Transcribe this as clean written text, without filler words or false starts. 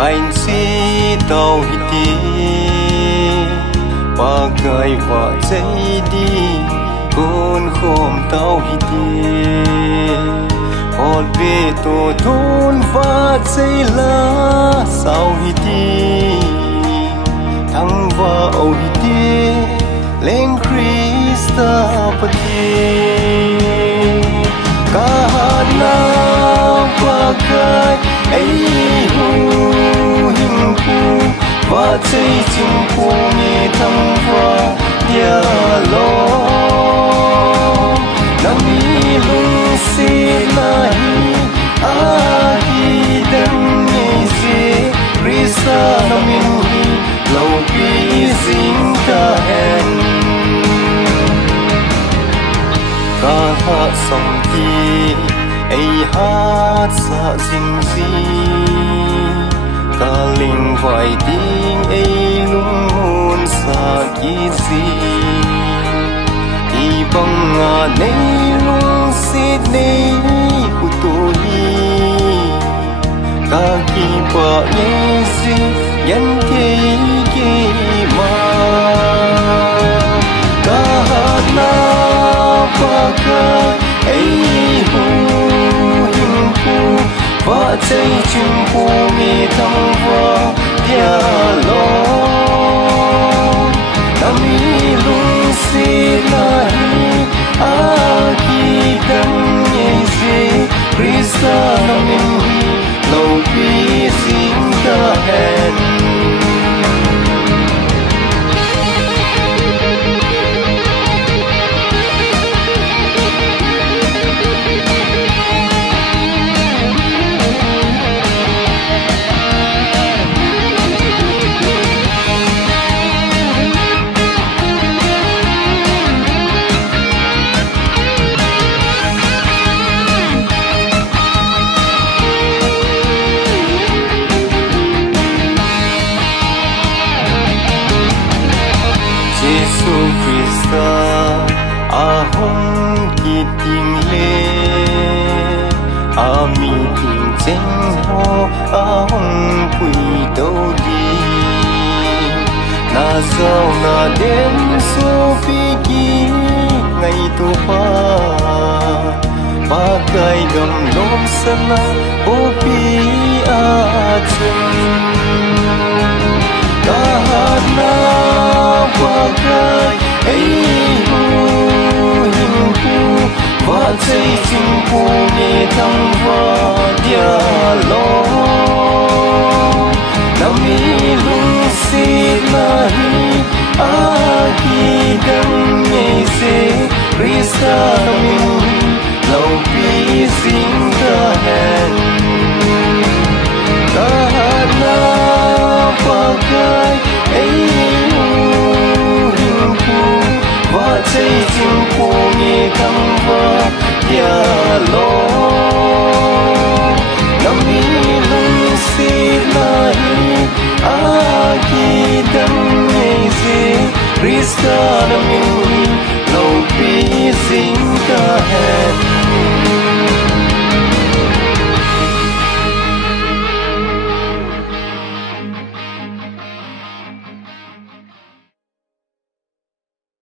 cảnh si tàu đi và người và dây đi con khom tàu đi hồn về tổ thôn và dây lá sao đi thăng và âu đi lên Krista pati kahana pakai ai hu him pu và chơi chim pu nghe thăng và dia lo nami lung si nahi ahi dan nghe si Krista namin lâu bi zing ta hen ca hạ song ti ai hát sa zing zi ca linh vai ding ai lung hun sa ki zi i bang nga nei lung sit nei hu tu hi ca ki pa nei zi yan ke ma ca hát na pakai ai hu him pu và chơi chim pu mi thăng va dia lo nami lung si nahi a ki dang ye si Krista namin lâu bi zing ta hen Giêsu Krista ahong kiting le ami ting cheng ho ahong pui đâu đi na sao na đêm số phi ki ngày tu pa kai gam lom sana o pi a chân kahana pakai ai hu him pu và chơi chim pu nghe thăng va dia lo nami lung si nahi a ki dang nghe se Krista min lâu bi zing ta hen kahana pakai ai và chơi chim pu nghe thăng va dia lo nami lung si nahi a ki dang nghe si Krista namin lâu bi zing ta hen